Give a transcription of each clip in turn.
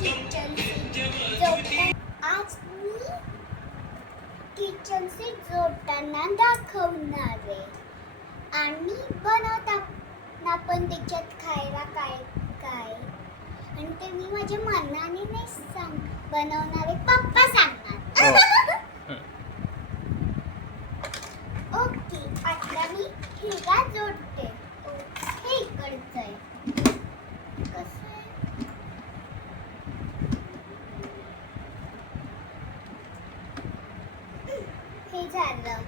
आज मी किचनचे जोडताना दाखवणार आहे आणि बनवताना पण त्याच्यात खायला काय काय आणि ते मी माझ्या मनाने नाही बनवणारे पप्पा सांगणार. ओके, आता मी हिरा जोडते. हे इकडचं आहे. कसं आहे? हे झालं.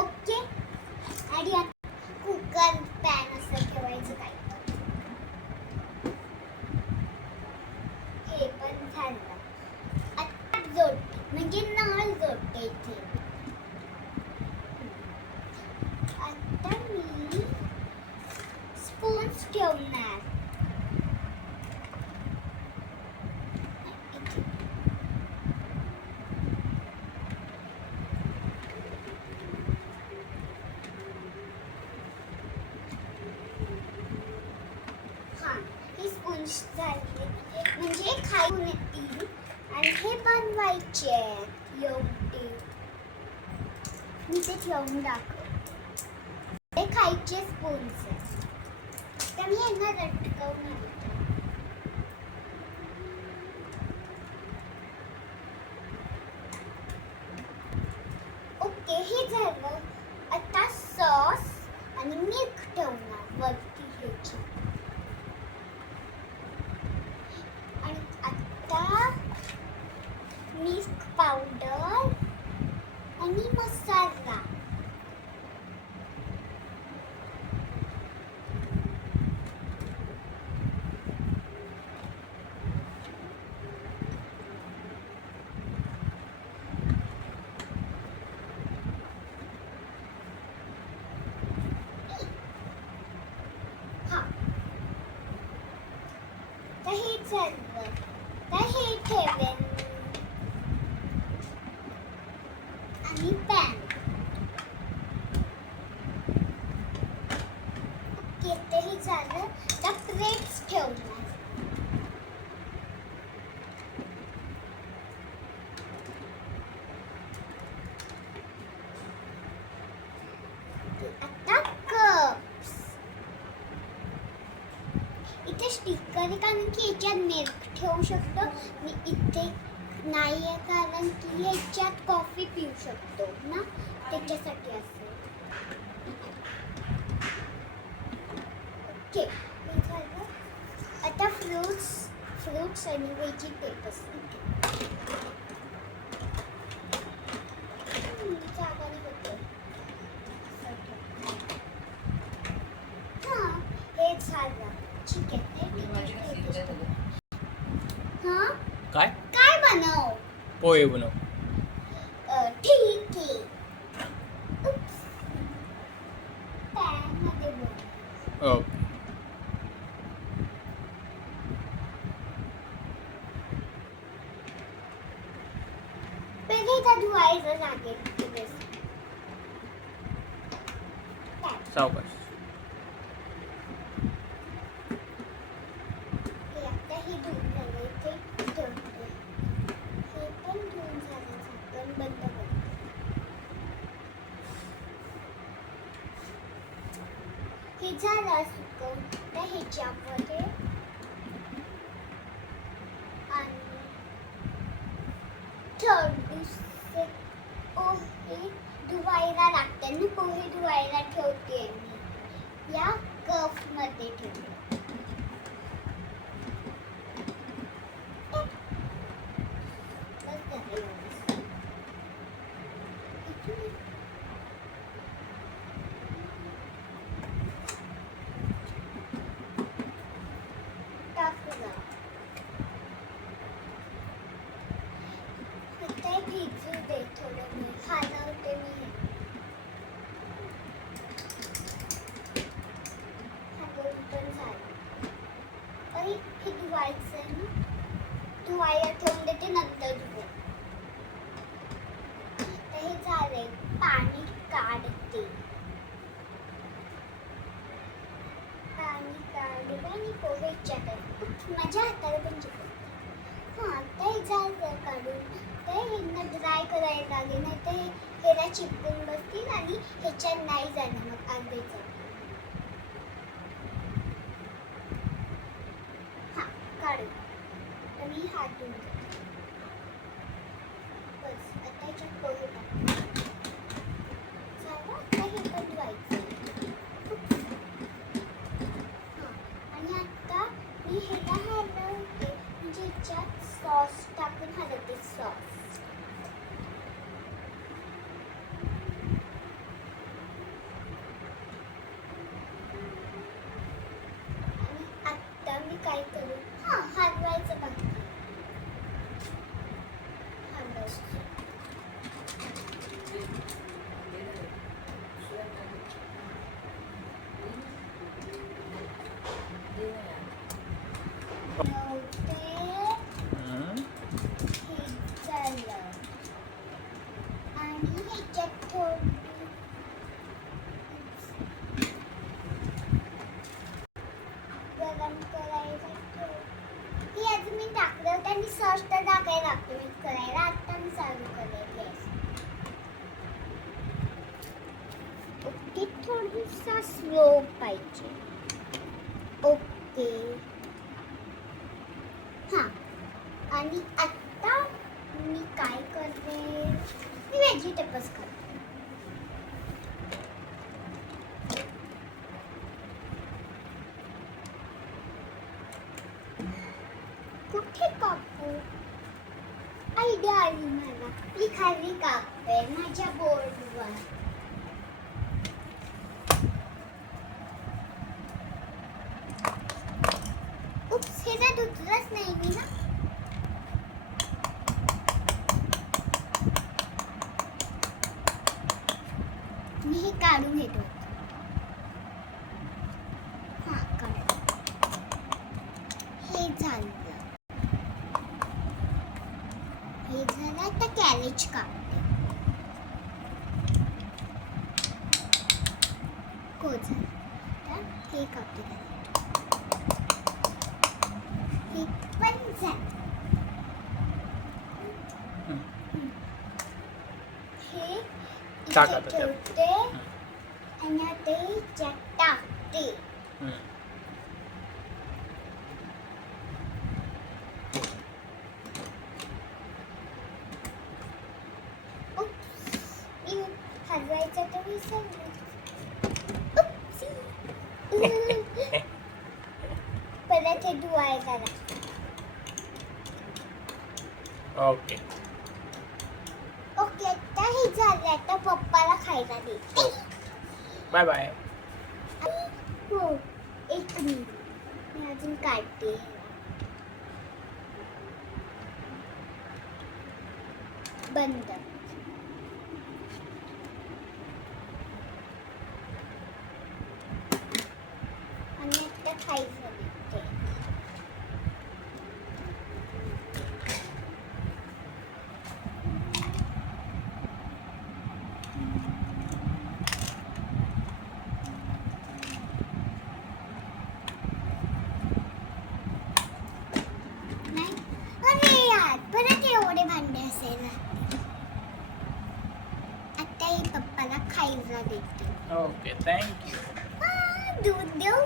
ओके, आणि आता कुकर पॅन असं ठेवायचं काय. हे पण झालं. आता जोडते म्हणजे नळ जोडते इथे. आता मी स्पून्स ठेवणार. झाले म्हणजे खाऊन येतील आणि हे बनवायचे एवढे मी ते ठेवून दाखव. हे खायचे स्पून्स तर मी यांना लटकवून आणते. ओके, हे झालं. आता सॉस आणि मिल्क ठेवणार वरती घ्यायची. मिल्क पावडर आणि मसाला. तर हे झालं. तर हे ठेवेन आणि पॅन. ओके, ते हे झालं. तर प्लेट्स ठेवणार. आता कप्स. इथे स्टिकर आहे कारण की याच्यात मिल्क ठेवू शकतो. मी इथे नाही आहे कारण की याच्यात कॉफी पिऊ शकतो ना, त्याच्यासाठी असेल. ओके, हे झालं. आता फ्रूट्स आणि व्हेजिटेबल्स. हां, हे झालं. ठीक आहे. हां, काय काय बनव? पोहे बनव. ठीक आहे. पॅन मध्ये बनव. ओके. पहिले तर धुवायचं लागेल. सावकाश. आता हे धुवून झालं. इथे ठेवते. हे पण धुवून झालं. झाकण बंद कर. हे झालं सुकवून. तर ह्याच्यामध्ये आणि थोडेसे पोहे धुवायला लागतात ना. पोहे धुवायला ठेवते मी या कप मध्ये ठेवते. भिजू दे थोडं. मी हलवते. मी हलवून पण झालं. अरे हे धुवायचं आहे ना. धुवायला ठेवून देते नंतर धुवू. तर हे झालंय. पाणी काढते. पाणी काढले आणि पोहे माझ्या हाताला पण चिकट. काढून ते ह्यांना ड्राय करायला लागेल, नाही तर हे ह्याला चिपकून बसतील आणि ह्याच्यात नाही जाणार मग अर्धेच. हां काढू. तर मी हात धुवून घेते. बस आता ह्याच्यात पोहे टाकते. झालं आता हे पण धुवायचं. आणि आता मी ह्याला हलवते, म्हणजे ह्याच्यात सॉस टाकून हलवते. सॉस आणि आता मी काय करू, हां हलवायचं बाकी. हलवते. आणि ह्याच्यात थोडी गरम करायला ठेव. हे अजून मी टाकलं होतं आणि सॉस तर टाकायला लागतो मिक्स करायला. आता मी चालू करेल गॅस. ओके थोडंसं स्लो पाहिजे. ओके हां आणि आता मी काय करते, मी व्हेजिटेबल्स करते. कुठे कापू, आयडिया आली मला. मी खाली कापते माझ्या बोर्डवर. उप्स हे तर धुतलंच नाही मी ना. मी हे काढून घेतो. हां काढ. हे झालं. हे झालं. आता कॅरेज काढते. हो झालं. तर हे काढते. हे पण झालं. हे इथे ठेवते आणि आता ह्याच्यात टाकते. मी हलवायचं तर विसरले. परत हे धुवायला लागतं. ओके ओके आता हे झालं. आता पप्पाला खायला देते. Bye bye. हो एक मिनिट मी अजून काढते. बंद. आणि आता खायचं देते. अरे यार परत एवढे भांडे असायला. आता हे पप्पाला खायला देते. Okay thank you. दूध देऊ.